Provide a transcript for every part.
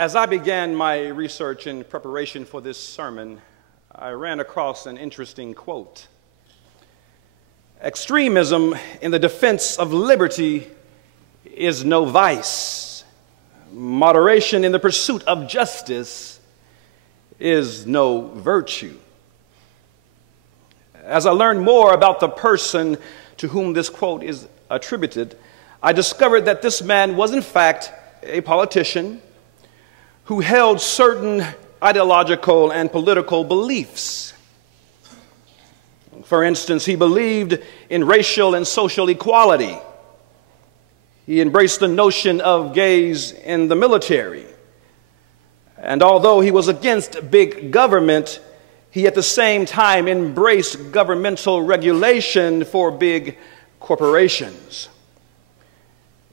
As I began my research in preparation for this sermon, I ran across an interesting quote. Extremism in the defense of liberty is no vice. Moderation in the pursuit of justice is no virtue. As I learned more about the person to whom this quote is attributed, I discovered that this man was in fact a politician who held certain ideological and political beliefs. For instance, he believed in racial and social equality. He embraced the notion of gays in the military. And although he was against big government, he at the same time embraced governmental regulation for big corporations.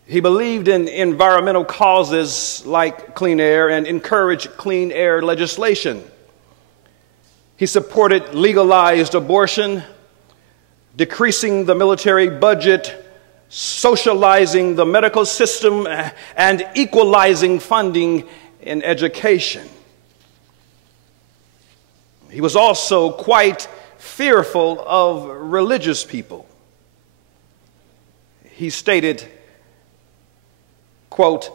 He believed in environmental causes like clean air and encouraged clean air legislation. He supported legalized abortion, decreasing the military budget, socializing the medical system, and equalizing funding in education. He was also quite fearful of religious people. He stated, quote,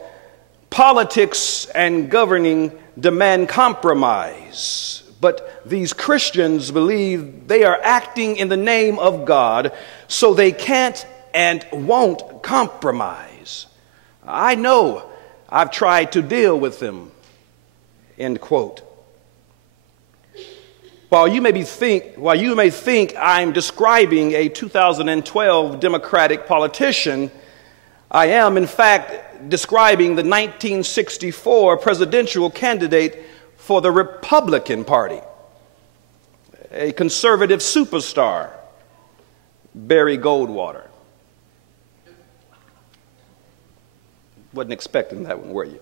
"Politics and governing demand compromise, but these Christians believe they are acting in the name of God, so they can't and won't compromise. I know I've tried to deal with them," end quote. While you may think I'm describing a 2012 Democratic politician, I am in fact describing the 1964 presidential candidate for the Republican Party, a conservative superstar, Barry Goldwater. Wasn't expecting that one, were you?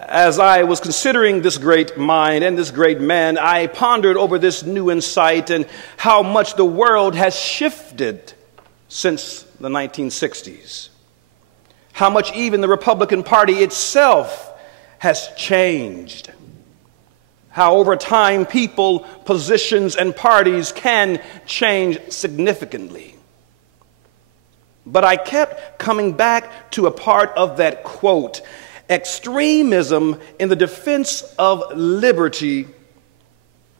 As I was considering this great mind and this great man, I pondered over this new insight and how much the world has shifted since the 1960s. How much even the Republican Party itself has changed. How over time people, positions, and parties can change significantly. But I kept coming back to a part of that quote: extremism in the defense of liberty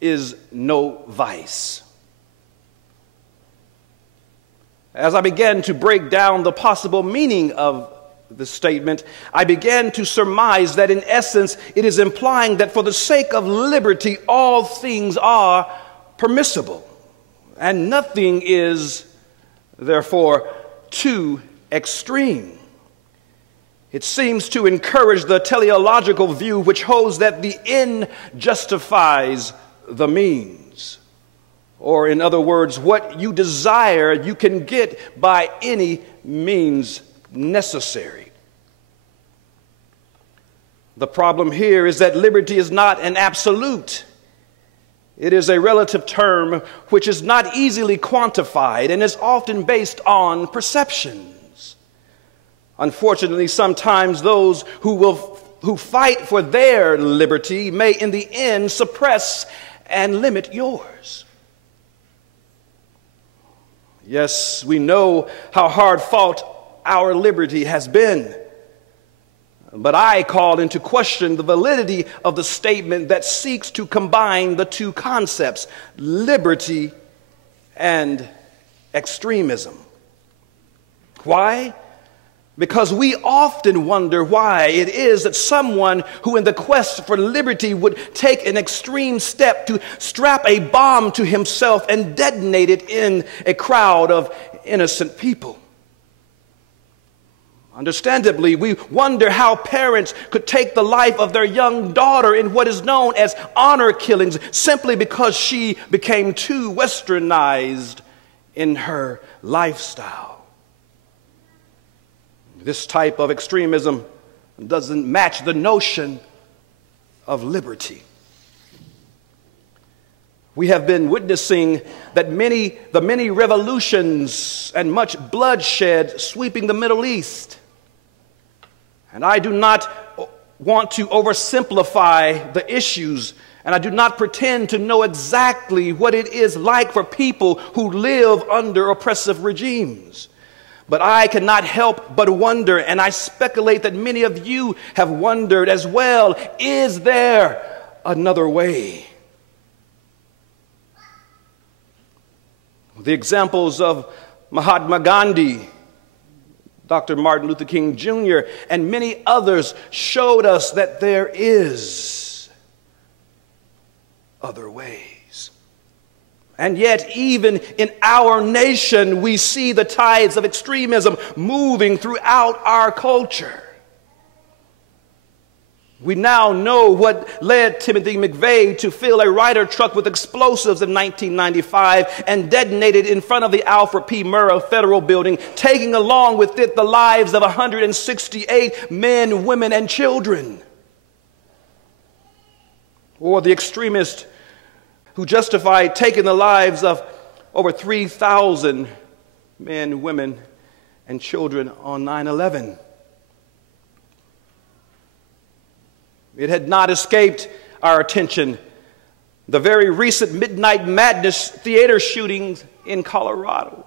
is no vice. As I began to break down the possible meaning of the statement, I began to surmise that in essence it is implying that for the sake of liberty all things are permissible and nothing is therefore too extreme. It seems to encourage the teleological view which holds that the end justifies the means. Or in other words, what you desire you can get by any means necessary. The problem here is that liberty is not an absolute. It is a relative term which is not easily quantified and is often based on perceptions. Unfortunately, sometimes those who fight for their liberty may in the end suppress and limit yours. Yes, we know how hard fought our liberty has been. But I call into question the validity of the statement that seeks to combine the two concepts, liberty and extremism. Why? Because we often wonder why it is that someone who in the quest for liberty would take an extreme step to strap a bomb to himself and detonate it in a crowd of innocent people. Understandably, we wonder how parents could take the life of their young daughter in what is known as honor killings simply because she became too westernized in her lifestyle. This type of extremism doesn't match the notion of liberty. We have been witnessing that the many revolutions and much bloodshed sweeping the Middle East And I do not want to oversimplify the issues, and I do not pretend to know exactly what it is like for people who live under oppressive regimes. But I cannot help but wonder, and I speculate that many of you have wondered as well, is there another way? The examples of Mahatma Gandhi, Dr. Martin Luther King Jr., and many others showed us that there is other ways. And yet, even in our nation, we see the tides of extremism moving throughout our culture. We now know what led Timothy McVeigh to fill a Ryder truck with explosives in 1995 and detonate it in front of the Alfred P. Murrah Federal Building, taking along with it the lives of 168 men, women, and children. Or the extremist who justified taking the lives of over 3,000 men, women, and children on 9/11. It had not escaped our attention the very recent Midnight Madness theater shootings in Colorado.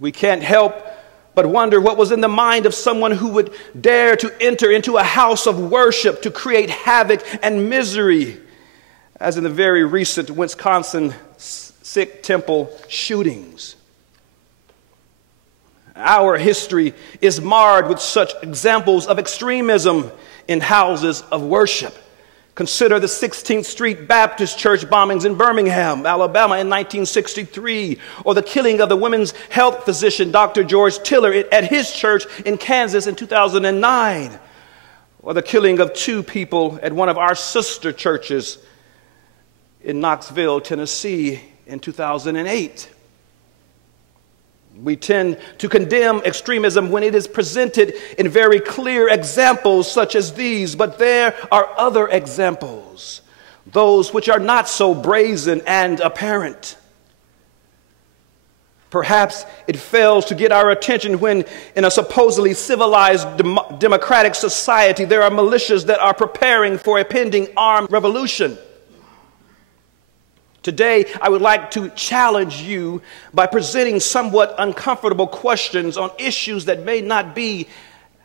We can't help but wonder what was in the mind of someone who would dare to enter into a house of worship to create havoc and misery, as in the very recent Wisconsin Sikh temple shootings. Our history is marred with such examples of extremism in houses of worship. Consider the 16th Street Baptist Church bombings in Birmingham, Alabama in 1963, or the killing of the women's health physician, Dr. George Tiller, at his church in Kansas in 2009, or the killing of 2 people at one of our sister churches in Knoxville, Tennessee in 2008. We tend to condemn extremism when it is presented in very clear examples such as these, but there are other examples, those which are not so brazen and apparent. Perhaps it fails to get our attention when, in a supposedly civilized democratic society, there are militias that are preparing for a pending armed revolution. Today, I would like to challenge you by presenting somewhat uncomfortable questions on issues that may not be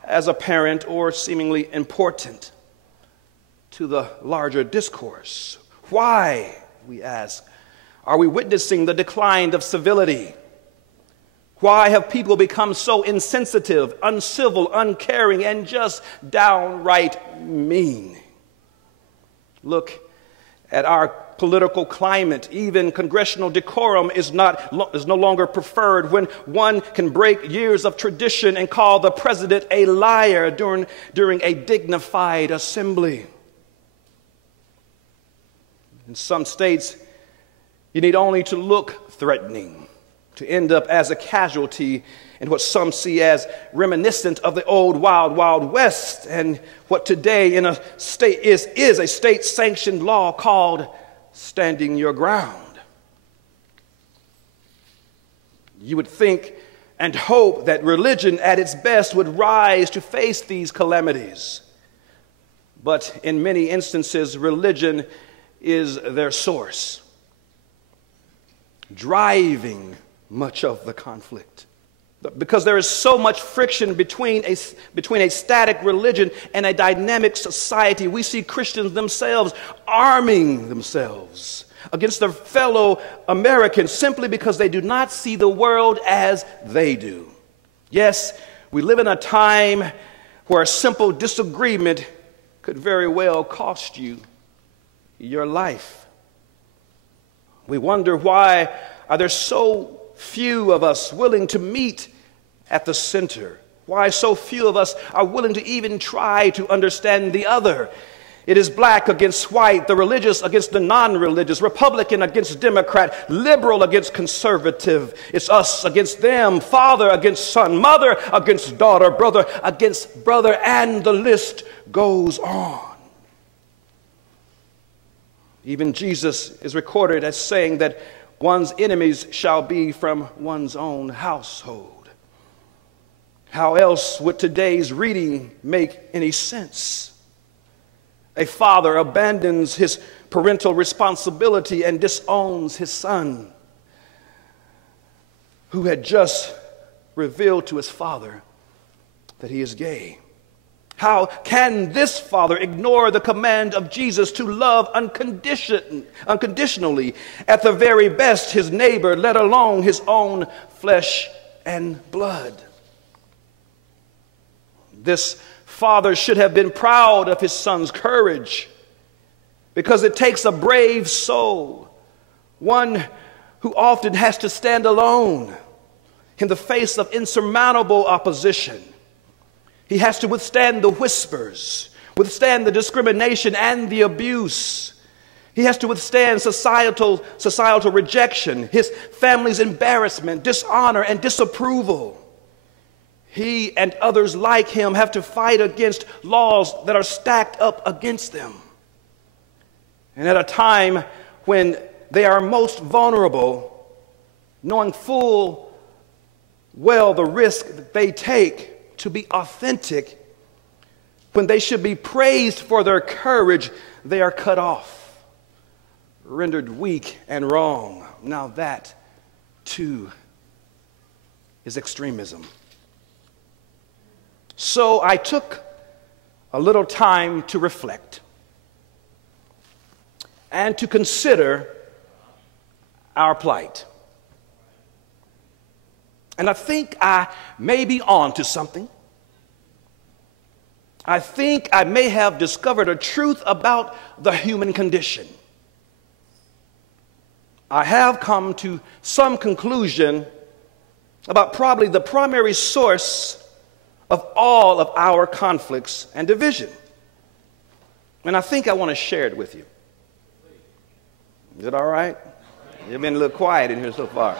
as apparent or seemingly important to the larger discourse. Why, we ask, are we witnessing the decline of civility? Why have people become so insensitive, uncivil, uncaring, and just downright mean? Look at our political climate. Even congressional decorum is no longer preferred when one can break years of tradition and call the president a liar during a dignified assembly. In some states, you need only to look threatening to end up as a casualty in what some see as reminiscent of the old wild, wild west, and what today in a state is a state-sanctioned law called standing your ground. You would think and hope that religion at its best would rise to face these calamities. But in many instances, religion is their source, driving much of the conflict. Because there is so much friction between a static religion and a dynamic society, we see Christians themselves arming themselves against their fellow Americans simply because they do not see the world as they do. Yes, we live in a time where a simple disagreement could very well cost you your life. We wonder, why are there so few of us willing to meet at the center? Why so few of us are willing to even try to understand the other? It is black against white, the religious against the non-religious, Republican against Democrat, liberal against conservative. It's us against them, father against son, mother against daughter, brother against brother, and the list goes on. Even Jesus is recorded as saying that one's enemies shall be from one's own household. How else would today's reading make any sense? A father abandons his parental responsibility and disowns his son, who had just revealed to his father that he is gay. How can this father ignore the command of Jesus to love unconditionally, at the very best, his neighbor, let alone his own flesh and blood? This father should have been proud of his son's courage, because it takes a brave soul, one who often has to stand alone in the face of insurmountable opposition. He has to withstand the whispers, withstand the discrimination and the abuse. He has to withstand societal rejection, his family's embarrassment, dishonor, and disapproval. He and others like him have to fight against laws that are stacked up against them. And at a time when they are most vulnerable, knowing full well the risk that they take to be authentic, when they should be praised for their courage, they are cut off, rendered weak and wrong. Now that, too, is extremism. So I took a little time to reflect and to consider our plight. And I think I may be on to something. I think I may have discovered a truth about the human condition. I have come to some conclusion about probably the primary source of all of our conflicts and division. And I think I want to share it with you. Is it all right? You've been a little quiet in here so far.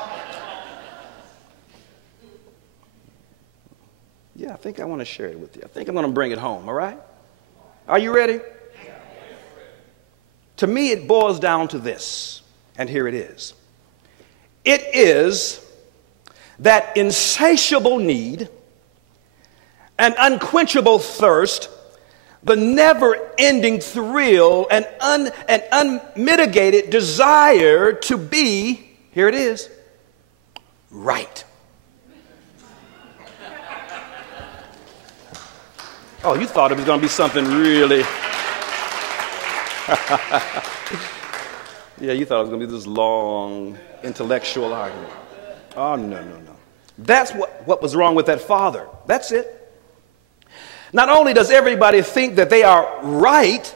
Yeah, I think I want to share it with you. I think I'm going to bring it home, all right? Are you ready? To me, it boils down to this, and here it is. It is that insatiable need, an unquenchable thirst, the never-ending thrill, and unmitigated desire to be, here it is, right. Oh, you thought it was going to be something really... Yeah, you thought it was going to be this long intellectual argument. Oh, no. That's what was wrong with that father. That's it. Not only does everybody think that they are right,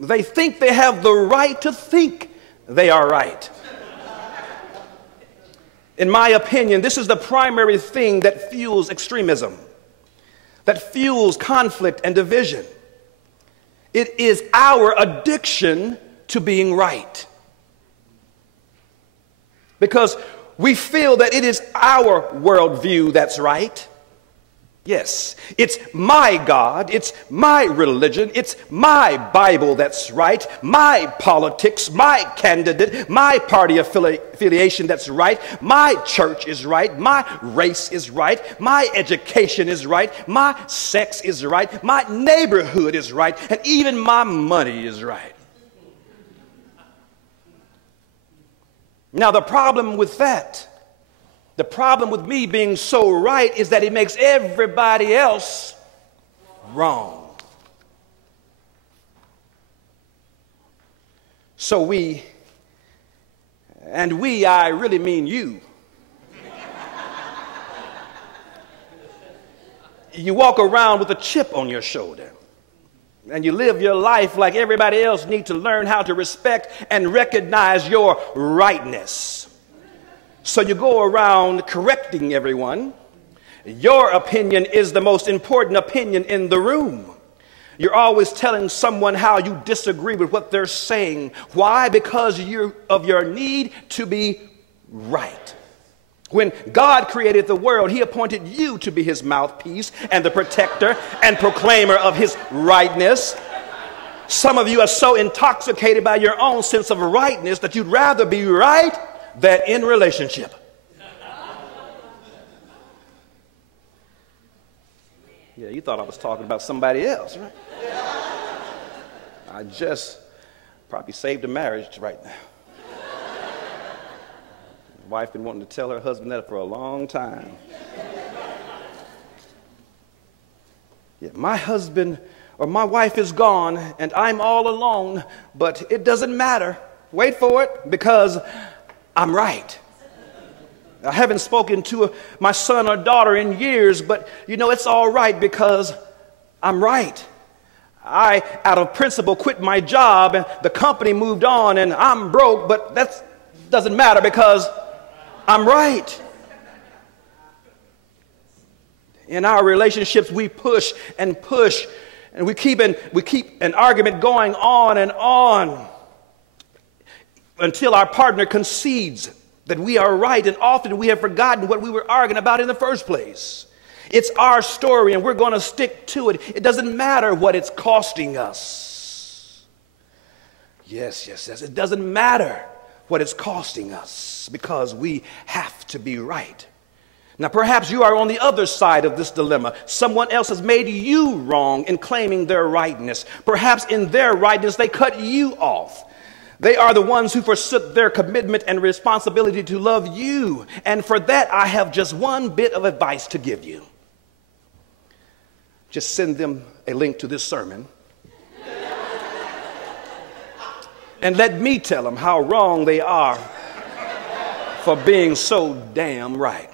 they think they have the right to think they are right. In my opinion, this is the primary thing that fuels extremism, that fuels conflict and division. It is our addiction to being right. Because we feel that it is our worldview that's right. Yes, it's my God, it's my religion, it's my Bible that's right, my politics, my candidate, my party affiliation that's right, my church is right, my race is right, my education is right, my sex is right, my neighborhood is right, and even my money is right. Now, the problem with that, the problem with me being so right, is that it makes everybody else wrong. So we, I really mean you. You walk around with a chip on your shoulder, and you live your life like everybody else needs to learn how to respect and recognize your rightness. So you go around correcting everyone. Your opinion is the most important opinion in the room. You're always telling someone how you disagree with what they're saying. Why? Because of your need to be right. When God created the world, he appointed you to be his mouthpiece and the protector and proclaimer of his rightness. Some of you are so intoxicated by your own sense of rightness that you'd rather be right than in relationship. Yeah, you thought I was talking about somebody else, right? I just probably saved a marriage right now. My wife been wanting to tell her husband that for a long time. Yeah, my husband or my wife is gone and I'm all alone, but it doesn't matter. Wait for it, because I'm right. I haven't spoken to my son or daughter in years, but you know, it's all right because I'm right. I, out of principle, quit my job and the company moved on and I'm broke, but that doesn't matter because I'm right. In our relationships, we push and we keep an argument going on and on until our partner concedes that we are right, and often we have forgotten what we were arguing about in the first place. It's our story and we're going to stick to it. It doesn't matter what it's costing us. Yes. It doesn't matter what it's costing us because we have to be right. Now, perhaps you are on the other side of this dilemma. Someone else has made you wrong in claiming their rightness. Perhaps in their rightness, they cut you off. They are the ones who forsook their commitment and responsibility to love you. And for that, I have just one bit of advice to give you. Just send them a link to this sermon. And let me tell them how wrong they are for being so damn right.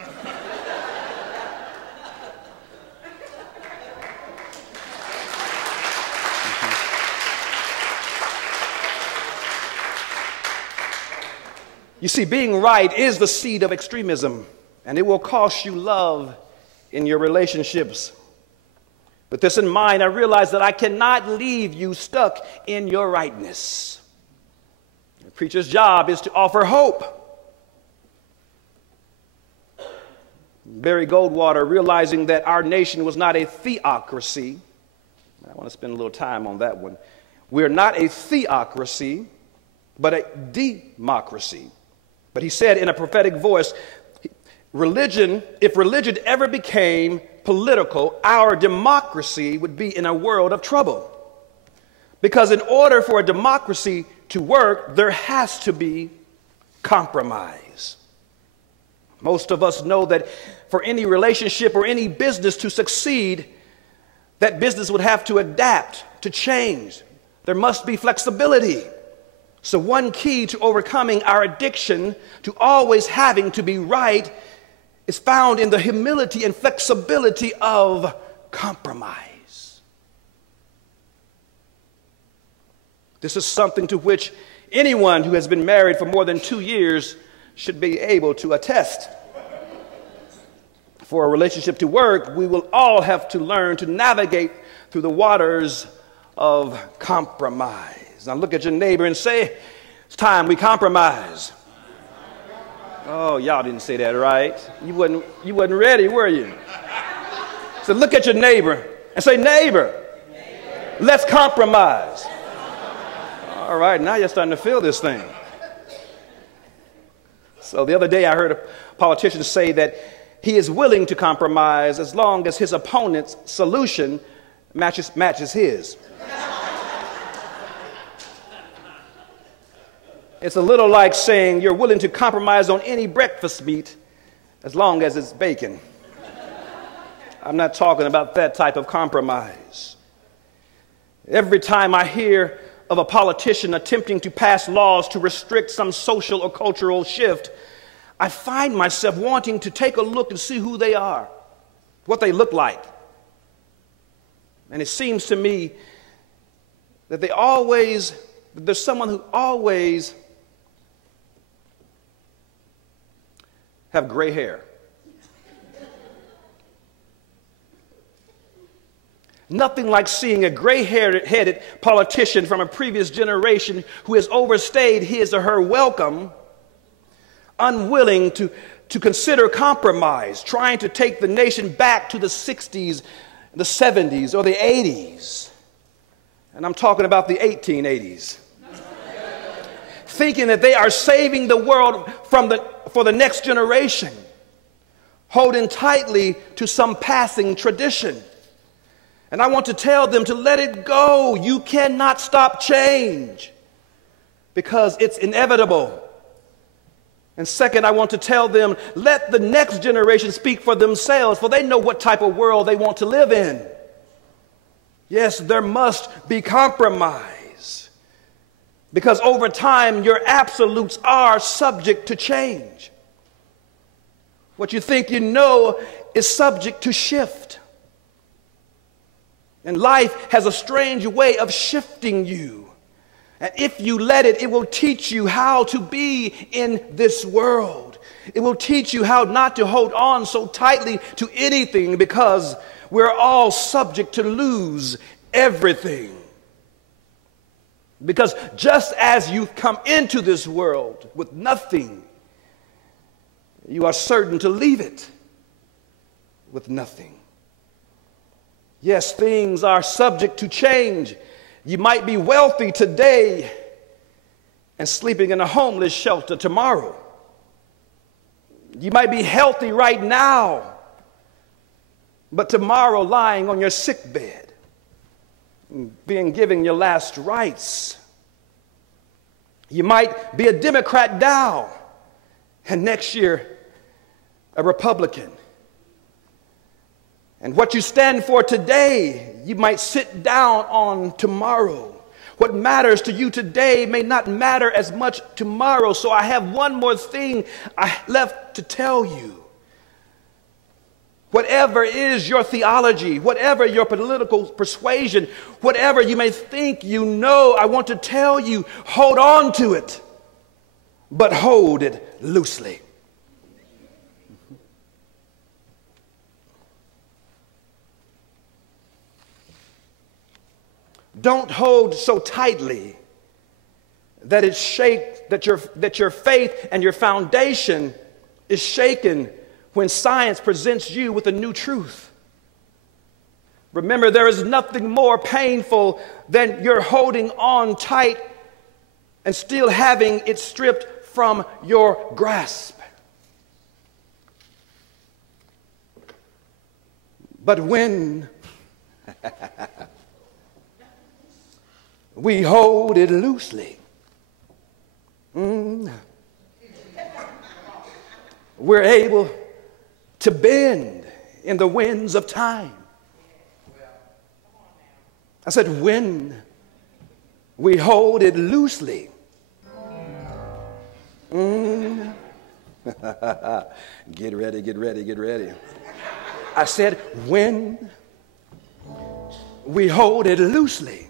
You see, being right is the seed of extremism, and it will cost you love in your relationships. With this in mind, I realize that I cannot leave you stuck in your rightness. The preacher's job is to offer hope. Barry Goldwater, realizing that our nation was not a theocracy, I want to spend a little time on that one. We're not a theocracy, but a democracy. But he said in a prophetic voice, if religion ever became political, our democracy would be in a world of trouble. Because in order for a democracy to work, there has to be compromise. Most of us know that for any relationship or any business to succeed, that business would have to adapt, to change. There must be flexibility. So one key to overcoming our addiction to always having to be right is found in the humility and flexibility of compromise. This is something to which anyone who has been married for more than 2 years should be able to attest. For a relationship to work, we will all have to learn to navigate through the waters of compromise. Now look at your neighbor and say, it's time we compromise. Oh, y'all didn't say that right. You wasn't ready, were you? So look at your neighbor and say, neighbor, let's compromise. All right, now you're starting to feel this thing. So the other day I heard a politician say that he is willing to compromise as long as his opponent's solution matches his. It's a little like saying you're willing to compromise on any breakfast meat as long as it's bacon. I'm not talking about that type of compromise. Every time I hear of a politician attempting to pass laws to restrict some social or cultural shift, I find myself wanting to take a look and see who they are, what they look like. And it seems to me that there's someone who always have gray hair. Nothing like seeing a gray-headed politician from a previous generation who has overstayed his or her welcome, unwilling to consider compromise, trying to take the nation back to the 60s, the 70s, or the 80s. And I'm talking about the 1880s. Thinking that they are saving the world for the next generation, holding tightly to some passing tradition. And I want to tell them to let it go. You cannot stop change because it's inevitable. And second, I want to tell them, let the next generation speak for themselves, for they know what type of world they want to live in. Yes, there must be compromise because over time, your absolutes are subject to change. What you think you know is subject to shift. And life has a strange way of shifting you. And if you let it, it will teach you how to be in this world. It will teach you how not to hold on so tightly to anything because we're all subject to lose everything. Because just as you come into this world with nothing, you are certain to leave it with nothing. Yes, things are subject to change. You might be wealthy today and sleeping in a homeless shelter tomorrow. You might be healthy right now, but tomorrow lying on your sick bed, being given your last rites. You might be a Democrat now, and next year a Republican. And what you stand for today, you might sit down on tomorrow. What matters to you today may not matter as much tomorrow. So I have one more thing I left to tell you. Whatever is your theology, whatever your political persuasion, whatever you may think you know, I want to tell you, hold on to it, but hold it loosely. Don't hold so tightly that it's that your faith and your foundation is shaken when science presents you with a new truth. Remember, there is nothing more painful than you're holding on tight and still having it stripped from your grasp. But when we hold it loosely, we're able to bend in the winds of time. I said, when we hold it loosely, get ready, get ready, get ready. I said, when we hold it loosely,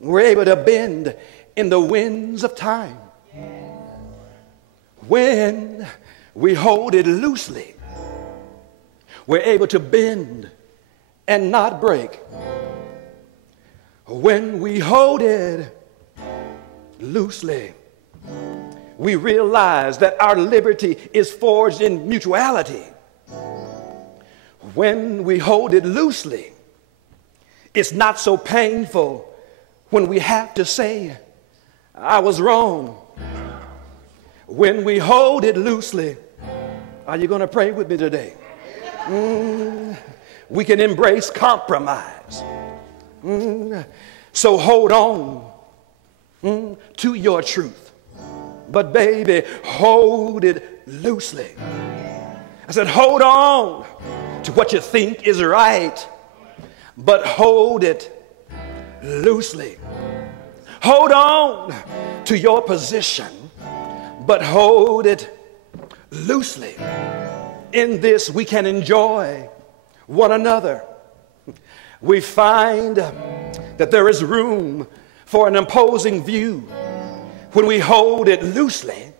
we're able to bend in the winds of time. When we hold it loosely, we're able to bend and not break. When we hold it loosely, we realize that our liberty is forged in mutuality. When we hold it loosely, it's not so painful when we have to say, I was wrong. When we hold it loosely, are you going to pray with me today? We can embrace compromise. So hold on to your truth. But baby, hold it loosely. I said, hold on to what you think is right, but hold it loosely. Hold on to your position, but hold it loosely. In this, we can enjoy one another. We find that there is room for an imposing view. When we hold it loosely,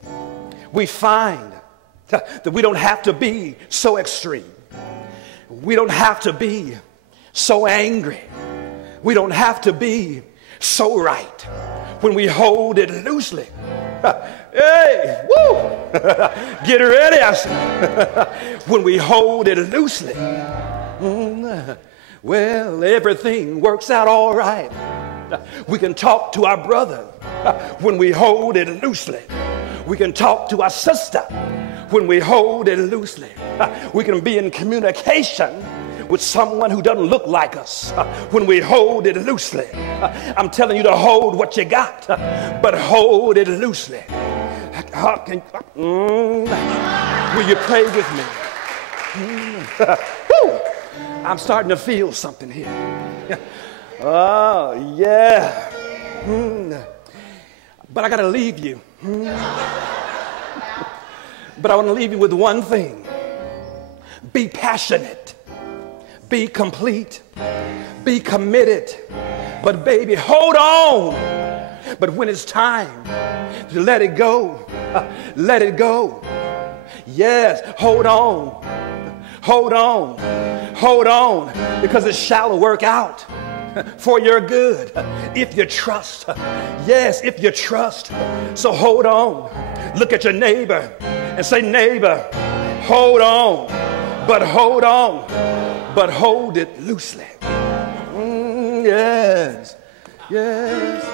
we find that we don't have to be so extreme. We don't have to be so angry. We don't have to be so right. When we hold it loosely, hey, woo! Get ready. When we hold it loosely, well, everything works out all right. We can talk to our brother when we hold it loosely. We can talk to our sister when we hold it loosely. We can be in communication with someone who doesn't look like us, when we hold it loosely. I'm telling you to hold what you got, but hold it loosely. Will you pray with me? I'm starting to feel something here. Oh, yeah. But I got to leave you. But I want to leave you with one thing. Be passionate. Be complete. Be committed. But baby, hold on. But when it's time to let it go, let it go. Yes, hold on. Hold on. Hold on. Because it shall work out for your good if you trust. Yes, if you trust. So hold on. Look at your neighbor and say, neighbor, hold on. But hold on. But hold it loosely. Yes. Yes.